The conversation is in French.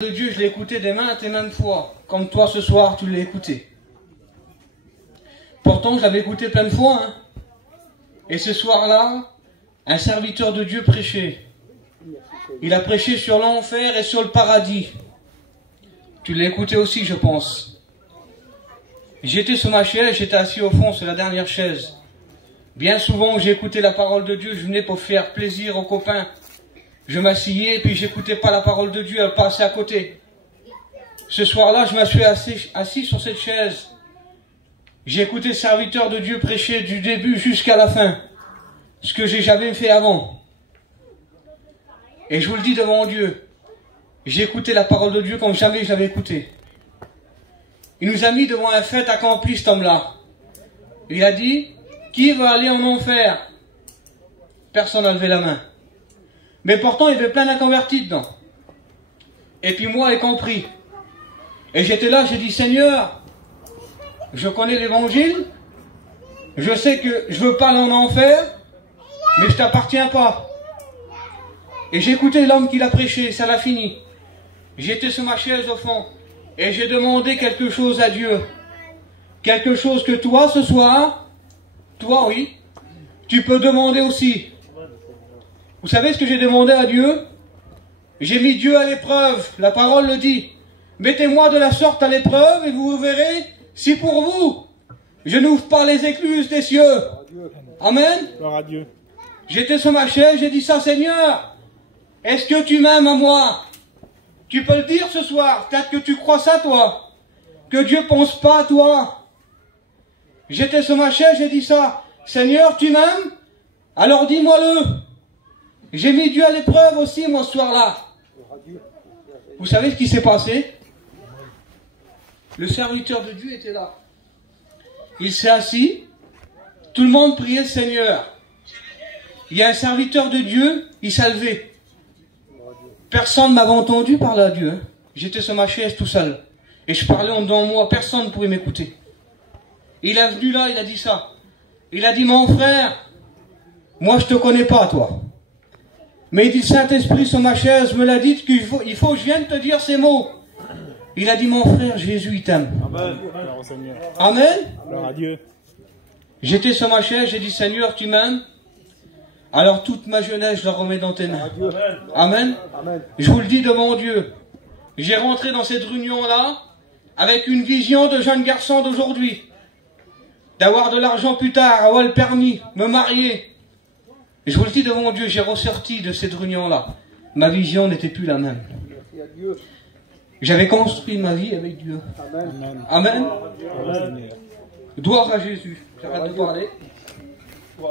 De Dieu, je l'ai écouté des maintes et maintes fois, comme toi ce soir tu l'as écouté. Pourtant je l'avais écouté plein de fois, hein. Et ce soir-là, un serviteur de Dieu prêchait. Il a prêché sur l'enfer et sur le paradis. Tu l'as écouté aussi, je pense. J'étais sur ma chaise, j'étais assis au fond sur la dernière chaise. Bien souvent j'ai écouté la parole de Dieu, je venais pour faire plaisir aux copains. Je m'asseyais et puis j'écoutais pas la parole de Dieu, elle passait à côté. Ce soir-là, je me suis assis sur cette chaise. J'ai écouté le serviteur de Dieu prêcher du début jusqu'à la fin. Ce que j'ai jamais fait avant. Et je vous le dis devant Dieu. J'ai écouté la parole de Dieu comme jamais je l'avais écouté. Il nous a mis devant un fait accompli, cet homme-là. Il a dit, qui va aller en enfer? Personne n'a levé la main. Mais pourtant, il y avait plein d'inconvertis dedans. Et puis moi, j'ai compris. Et j'étais là, j'ai dit, Seigneur, je connais l'évangile, je sais que je veux pas aller en enfer, mais je t'appartiens pas. Et j'ai écouté l'homme qui l'a prêché, ça l'a fini. J'étais sur ma chaise au fond, et j'ai demandé quelque chose à Dieu. Quelque chose que toi, ce soir, toi, oui, tu peux demander aussi. Vous savez ce que j'ai demandé à Dieu? J'ai mis Dieu à l'épreuve, la parole le dit. Mettez-moi de la sorte à l'épreuve et vous verrez si pour vous, je n'ouvre pas les écluses des cieux. Amen. Gloire à Dieu. J'étais sur ma chaise, j'ai dit ça, Seigneur, est-ce que tu m'aimes à moi? Tu peux le dire ce soir, peut-être que tu crois ça toi, que Dieu pense pas à toi. J'étais sur ma chaise, j'ai dit ça, Seigneur, tu m'aimes? Alors dis-moi-le. J'ai mis Dieu à l'épreuve aussi, moi, ce soir-là. Vous savez ce qui s'est passé? Le serviteur de Dieu était là. Il s'est assis. Tout le monde priait le Seigneur. Il y a un serviteur de Dieu, il s'est levé. Personne ne m'avait entendu parler à Dieu. Hein. J'étais sur ma chaise tout seul. Et je parlais en dedans de moi, personne ne pouvait m'écouter. Il est venu là, il a dit ça. Il a dit, mon frère, moi je te connais pas, toi. Mais il dit, Saint-Esprit sur ma chaise me l'a dit qu'il faut que je vienne te dire ces mots. Il a dit, mon frère, Jésus, il t'aime. Amen. Amen. Gloire à Dieu. J'étais sur ma chaise, j'ai dit, Seigneur, tu m'aimes? Alors toute ma jeunesse, je la remets dans tes mains. Amen. Amen. Je vous le dis devant Dieu. J'ai rentré dans cette réunion-là avec une vision de jeune garçon d'aujourd'hui. D'avoir de l'argent plus tard, avoir le permis, me marier. Et je vous le dis devant Dieu, j'ai ressorti de cette réunion-là. Ma vision n'était plus la même. J'avais construit ma vie avec Dieu. Amen. Amen. Amen. Gloire à Jésus. J'arrête de parler.